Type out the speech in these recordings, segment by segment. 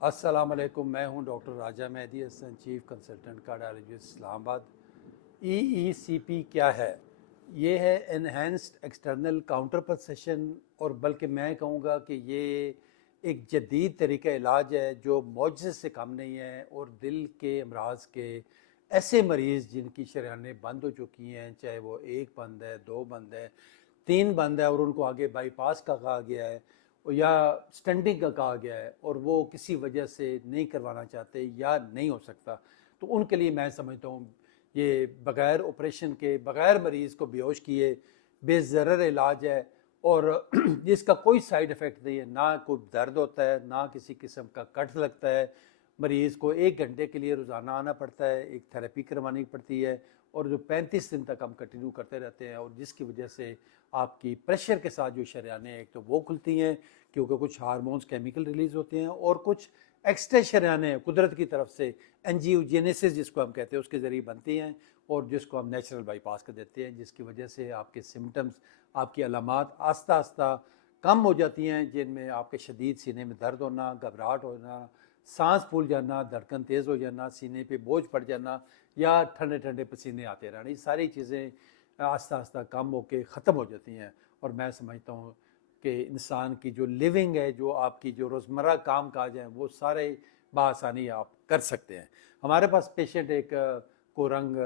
अस्सलाम वालेकुम। मैं हूं doctor Raja Mehdi Hassan, chief consultant cardiologist Islamabad. EECP क्या है? ये है एनहेंस्ड एक्सटर्नल काउंटर परसेशन, और बल्कि मैं कहूँगा कि ये एक जदीद तरीका इलाज है जो मुआवजे से कम नहीं है। और दिल के अमराज के ऐसे मरीज़ जिनकी शरीयानें बंद हो चुकी हैं, चाहे वो एक बंद है, दो बंद है, तीन बंद है और उनको आगे बाईपास का कहा गया है या स्टंटिंग का कहा गया है और वो किसी वजह से नहीं करवाना चाहते या नहीं हो सकता, तो उनके लिए मैं समझता हूँ ये बग़ैर ऑपरेशन के, बग़ैर मरीज़ को बेहोश किए बेज़रर इलाज है। और जिसका कोई साइड इफ़ेक्ट नहीं है, ना कोई दर्द होता है, ना किसी किस्म का कट लगता है। मरीज़ को 1 घंटे के लिए रोज़ाना आना पड़ता है, एक थेरेपी करवानी पड़ती है और जो 35 दिन तक हम कंटिन्यू करते रहते हैं, और जिसकी वजह से आपकी प्रेशर के साथ जो शरियानें एक तो वो खुलती हैं क्योंकि कुछ हार्मोन्स केमिकल रिलीज़ होते हैं, और कुछ एक्स्ट्रा शरियानें कुदरत की तरफ से एंजियोजेनेसिस जिसको हम कहते हैं उसके ज़रिए बनती हैं, और जिसको हम नेचुरल बाईपास कर देते हैं, जिसकी वजह से आपके सिम्टम्स, आपकी अलामात आस्ता आस्ता कम हो जाती हैं, जिनमें आपके शदीद सीने में दर्द होना, घबराहट होना, सांस फूल जाना, धड़कन तेज़ हो जाना, सीने पे बोझ पड़ जाना या ठंडे ठंडे पसीने आते रहना, ये सारी चीज़ें आस्ता आस्ता कम होके ख़त्म हो जाती हैं। और मैं समझता हूँ कि इंसान की जो लिविंग है, जो आपकी जो रोज़मर्रा काम काज हैं, वो सारे बआसानी आप कर सकते हैं। हमारे पास पेशेंट एक कोरंग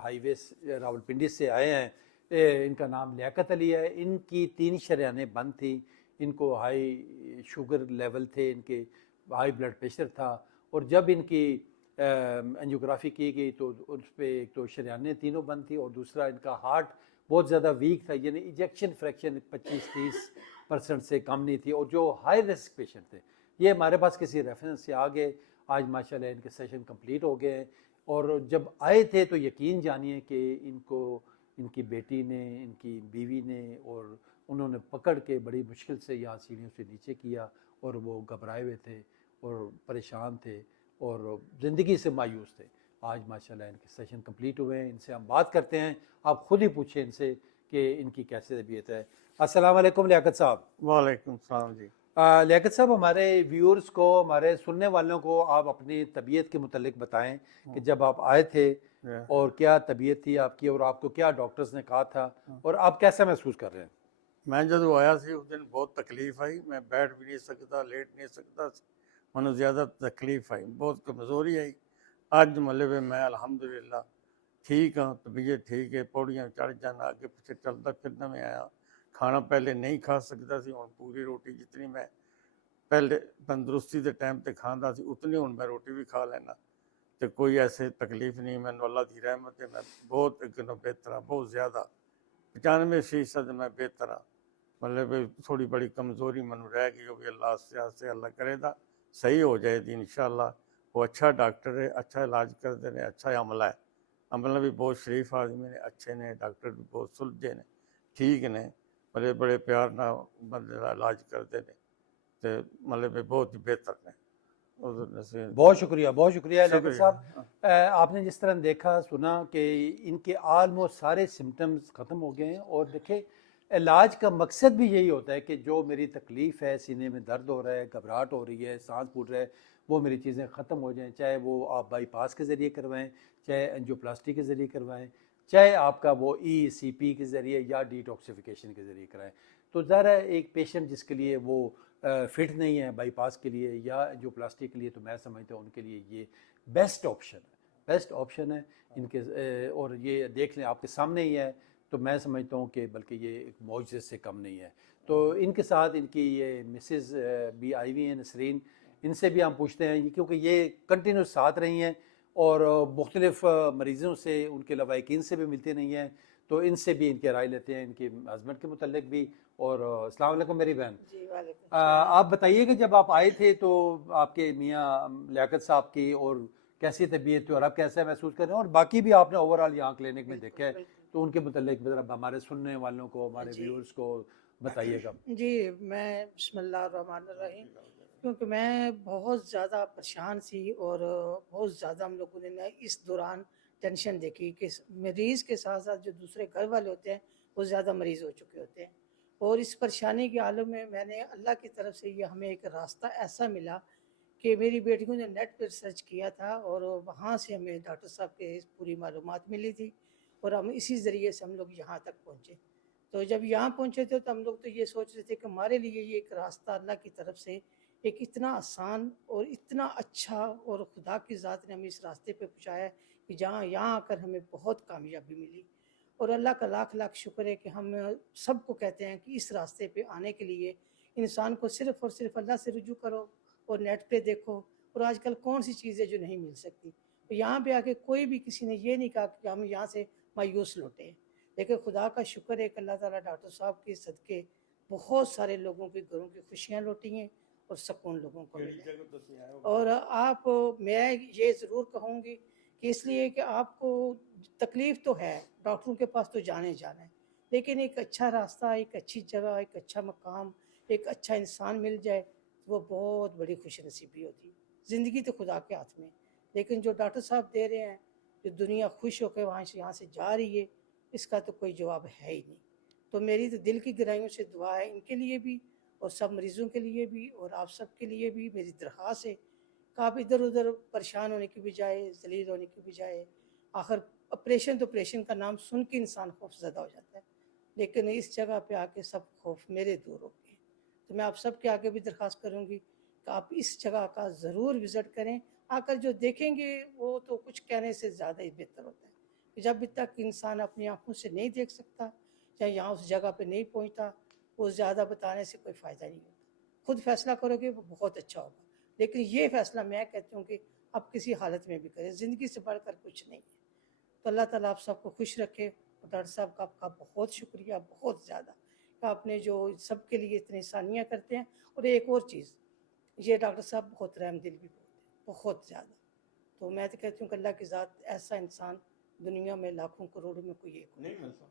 हाईवे रावलपिंडी से आए हैं। इनका नाम लियाकत अली है। इनकी 3 शरेयानें बंद थी, इनको हाई शुगर लेवल थे, इनके हाई ब्लड प्रेशर था, और जब इनकी एंजियोग्राफी की गई तो उस पर एक तो शरेयानें तीनों बंद थी और दूसरा इनका हार्ट बहुत ज़्यादा वीक था, यानी इजेक्शन फ्रैक्शन 25-30% से कम नहीं थी, और जो हाई रिस्क पेशेंट थे ये हमारे पास किसी रेफरेंस से आ गए। आज माशाल्लाह इनके सेशन कंप्लीट हो गए हैं, और जब आए थे तो यकीन जानिए कि इनको इनकी बेटी ने, इनकी बीवी ने, और उन्होंने पकड़ के बड़ी मुश्किल से यहाँ सीढ़ियों से नीचे किया, और वो घबराए हुए थे और परेशान थे और ज़िंदगी से मायूस थे। आज माशाल्लाह इनके सेशन कंप्लीट हुए हैं, इनसे हम बात करते हैं। आप खुद ही पूछें इनसे कि इनकी कैसे तबीयत है। अस्सलाम वालेकुम लियाकत साहब। वालेकुम सलाम जी। लियाकत साहब, हमारे व्यूअर्स को, हमारे सुनने वालों को आप अपनी तबीयत के मुतालिक बताएं कि जब आप आए थे और क्या तबीयत थी आपकी, और आपको क्या डॉक्टर्स ने कहा था, और आप कैसा महसूस कर रहे हैं? मैं जब आया सी उस दिन बहुत तकलीफ आई, मैं बैठ भी नहीं सकता, लेट नहीं सकता, मैं ज़्यादा तकलीफ आई, बहुत कमज़ोरी आई। अज मतलब मैं अल्हम्दुलिल्लाह ठीक हाँ, तबीयत ठीक है, पौड़ियाँ चढ़ जाना, अगे पिछे चलता फिरना में आया। खाना पहले नहीं खा सकता सी, हुण पूरी रोटी जितनी मैं पहले तंदुरुस्ती के टाइम पर खांदा सी उतनी हुण मैं रोटी भी खा लेना, तो कोई ऐसे तकलीफ नहीं। मैनू अल्लाह की रहमत है, मैं बहुत एक बेहतर हाँ, बहुत ज़्यादा 95% मैं बेहतर हाँ। मतलब थोड़ी बड़ी कमज़ोरी मैनू रह गई, वो भी अल्लाह से अल्लाह करेगा सही हो जाएगी इंशाअल्लाह। वो अच्छा डॉक्टर है, अच्छा इलाज करते हैं, अच्छा अमला है। अमला भी बहुत शरीफ आदमी ने, अच्छे ने, डॉक्टर भी बहुत सुलझे ने, ठीक ने, बड़े बड़े प्यार ना बंदे का इलाज करते हैं, तो मतलब बहुत ही बेहतर ने। बहुत शुक्रिया, बहुत शुक्रिया लियाकत शुक्रिया। साहब। आपने जिस तरह देखा सुना कि इनके आलमोस्ट सारे सिम्टम्स ख़त्म हो गए हैं, और देखे इलाज का मकसद भी यही होता है कि जो मेरी तकलीफ़ है, सीने में दर्द हो रहा है, घबराहट हो रही है, सांस फूल रहा है, वो मेरी चीज़ें ख़त्म हो जाएं। चाहे वो आप बाईपास के ज़रिए करवाएं, चाहे एंजियोप्लास्टी के ज़रिए करवाएं, चाहे आपका वो ECP के ज़रिए या डिटॉक्सिफिकेशन के ज़रिए कराएं। तो ज़रा एक पेशेंट जिसके लिए वो फिट नहीं है बाईपास के लिए या जो प्लास्टिक के लिए, तो मैं समझता हूँ उनके लिए ये बेस्ट ऑप्शन है, बेस्ट ऑप्शन है इनके। और ये देख लें आपके सामने ही है, तो मैं समझता हूँ कि बल्कि ये एक मौजज़े से कम नहीं है। तो इनके साथ इनकी ये मिसेस भी आई हुई हैं, नसरीन, इनसे भी हम पूछते हैं क्योंकि ये कंटिन्यू साथ रही हैं और मुख्तलिफ़ मरीज़ों से, उनके लवाकिन से भी मिलती नहीं हैं, तो इनसे भी इनकी राय लेते हैं, इनके हस्बैंड के मुतल्लिक भी। और अस्सलाम वालेकुम मेरी बहन। जी वालेकुम सलाम। आप बताइए कि जब आप आए थे तो आपके मियाँ लियाकत साहब की और कैसी तबीयत थी, और आप कैसा महसूस कर रहे हैं, और बाकी भी आपने ओवरऑल यहाँ क्लिनिक में बिल्कुल देखा है, बिल्कुल। तो उनके मुतल्लिक ज़रा हमारे सुनने वालों को, हमारे जी व्यूअर्स को बताइएगा। जी, मैं बिस्मिल्लाहिर्रहमानिर्रहीम, क्योंकि मैं बहुत ज़्यादा परेशान सी और बहुत ज़्यादा हम लोगों ने ना इस दौरान टेंशन देखी कि मरीज़ के साथ साथ जो दूसरे घर वाले होते हैं वो ज़्यादा मरीज़ हो चुके होते हैं। और इस परेशानी के आलम में मैंने अल्लाह की तरफ से ये हमें एक रास्ता ऐसा मिला کہ میری بیٹیوں نے نیٹ پر سرچ کیا تھا اور وہاں سے ہمیں ڈاکٹر صاحب کے پوری معلومات ملی تھی اور ہم اسی ذریعے سے ہم لوگ یہاں تک پہنچے. تو جب یہاں پہنچے تھے تو ہم لوگ تو یہ سوچ رہے تھے کہ ہمارے لیے یہ ایک راستہ اللہ کی طرف سے ایک اتنا آسان اور اتنا اچھا اور خدا کی ذات نے ہمیں اس راستے پہ پہنچایا کہ جہاں یہاں آ کر ہمیں بہت کامیابی ملی. اور اللہ کا لاکھ لاکھ شکر ہے کہ ہم سب کو کہتے ہیں کہ اس راستے پہ آنے کے لیے انسان کو صرف اور صرف اللہ سے رجوع کرو اور نیٹ پہ دیکھو. اور آج کل کون سی چیز ہے جو نہیں مل سکتی. تو یہاں پہ آ کے کوئی بھی کسی نے یہ نہیں کہا کہ ہم یہاں سے مایوس لوٹے ہیں. لیکن خدا کا شکر ہے کہ اللہ تعالیٰ ڈاکٹر صاحب کے صدقے بہت سارے لوگوں کے گھروں کی خوشیاں لوٹی ہیں اور سکون لوگوں کو ملے. اور آپ میں یہ ضرور کہوں گی کہ اس لیے کہ آپ کو تکلیف تو ہے, ڈاکٹروں کے پاس تو جانے جانا ہے, لیکن ایک اچھا راستہ, ایک اچھی جگہ, ایک اچھا مقام, ایک اچھا انسان مل جائے وہ بہت بڑی خوش نصیبی ہوتی ہے. زندگی تو خدا کے ہاتھ میں, لیکن جو ڈاکٹر صاحب دے رہے ہیں, جو دنیا خوش ہو کے یہاں سے جا رہی ہے, اس کا تو کوئی جواب ہے ہی نہیں. تو میری تو دل کی گہرائیوں سے دعا ہے ان کے لیے بھی اور سب مریضوں کے لیے بھی اور آپ سب کے لیے بھی. میری درخواست ہے کہ آپ ادھر ادھر پریشان ہونے کی بجائے, ذلیل ہونے کی بجائے, آخر آپریشن تو آپریشن کا نام سن کے انسان خوف زدہ ہو جاتا ہے, لیکن اس جگہ پہ آ کے سب خوف میرے دور ہو گئے. تو میں آپ سب کے آگے بھی درخواست کروں گی کہ آپ اس جگہ کا ضرور وزٹ کریں. آ کر جو دیکھیں گے وہ تو کچھ کہنے سے زیادہ ہی بہتر ہوتا ہے. جب تک انسان اپنی آنکھوں سے نہیں دیکھ سکتا یا یہاں اس جگہ پہ نہیں پہنچتا, وہ زیادہ بتانے سے کوئی فائدہ نہیں ہوتا. خود فیصلہ کرو گے وہ بہت اچھا ہوگا, لیکن یہ فیصلہ میں کہتی ہوں کہ آپ کسی حالت میں بھی کریں, زندگی سے بڑھ کر کچھ نہیں ہے. تو اللہ تعالیٰ آپ سب کو خوش رکھے. اور ڈاکٹر صاحب کا آپ کا بہت شکریہ, بہت زیادہ, کہ آپ نے جو سب کے لیے اتنی ثانیہ کرتے ہیں. اور ایک اور چیز, یہ ڈاکٹر صاحب بہت رحم دل بھی بہت زیادہ. تو میں تو کہتی ہوں کہ اللہ کی ذات ایسا انسان دنیا میں لاکھوں کروڑوں میں کوئی ایک نہیں ملتا.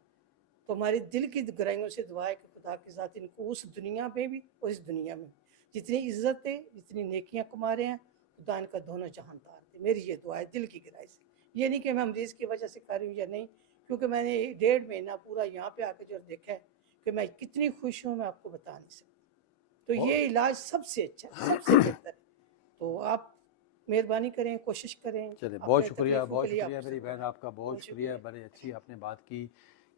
تو ہماری دل کی گہرائیوں سے دعا ہے کہ خدا کی ذات ان کو اس دنیا میں بھی اور اس دنیا میں جتنی عزت ہے, جتنی نیکیاں کما رہے ہیں, خدا ان کا دونوں جہان تار دے. میری یہ دعا ہے دل کی گہرائی سے. یہ نہیں کہ میں مریض کی وجہ سے کر رہی ہوں یا نہیں, کیونکہ میں نے 1.5 مہینہ پورا یہاں پہ آ کے جو دیکھا ہے کہ میں کتنی خوش ہوں, میں آپ کو بتا نہیں سکتا. تو یہ علاج سب سے اچھا ہے, سب سے بہتر ہے. تو آپ مہربانی کریں, کوشش کریں. چلے بہت شکریہ, بہت شکریہ میری بہن, آپ کا بہت شکریہ. بڑی اچھی آپ نے بات کی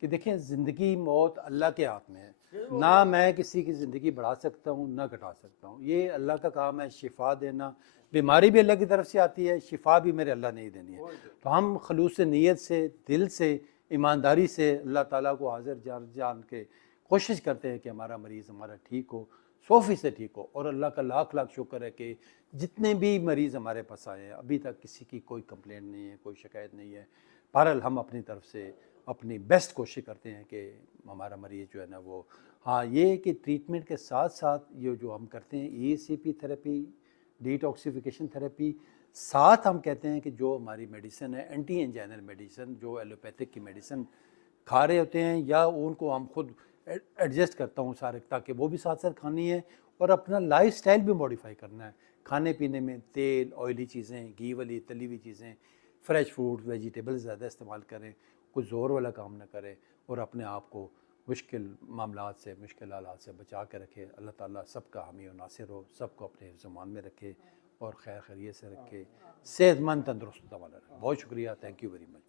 کہ دیکھیں زندگی موت اللہ کے ہاتھ میں ہے. نہ میں کسی کی زندگی بڑھا سکتا ہوں نہ گھٹا سکتا ہوں, یہ اللہ کا کام ہے. شفا دینا, بیماری بھی اللہ کی طرف سے آتی ہے, شفا بھی میرے اللہ نے ہی دینی ہے. تو ہم خلوص نیت سے, دل سے, ایمانداری سے اللہ تعالیٰ کو حاضر جان کے کوشش کرتے ہیں کہ ہمارا مریض ہمارا ٹھیک ہو, 100% ٹھیک ہو. اور اللہ کا لاکھ لاکھ شکر ہے کہ جتنے بھی مریض ہمارے پاس آئے ہیں ابھی تک کسی کی کوئی کمپلینٹ نہیں ہے, کوئی شکایت نہیں ہے. بہرحال ہم اپنی طرف سے اپنی بیسٹ کوشش کرتے ہیں کہ ہمارا مریض جو ہے نا وہ, ہاں یہ کہ ٹریٹمنٹ کے ساتھ ساتھ یہ جو ہم کرتے ہیں ECP تھراپی, ڈیٹاکسیفیکیشن تھراپی, ساتھ ہم کہتے ہیں کہ جو ہماری میڈیسن ہے اینٹی انجینل میڈیسن, جو ایلوپیتھک کی میڈیسن کھا رہے ہوتے ہیں یا ان کو ہم خود ایڈجسٹ کرتا ہوں سارے, تاکہ وہ بھی ساتھ ساتھ کھانی ہے اور اپنا لائف سٹائل بھی موڈیفائی کرنا ہے. کھانے پینے میں تیل, آئلی چیزیں, گھی والی تلی ہوئی چیزیں, فریش فروٹ, ویجیٹیبل زیادہ استعمال کریں, کوئی زور والا کام نہ کریں, اور اپنے آپ کو مشکل معاملات سے, مشکل حالات سے بچا کے رکھے. اللہ تعالیٰ سب کا حامی و ناصر ہو, سب کو اپنے زمان میں رکھے اور خیر خیریت سے رکھے, صحت مند تندرست والا رکھے. بہت شکریہ, تھینک یو ویری مچ.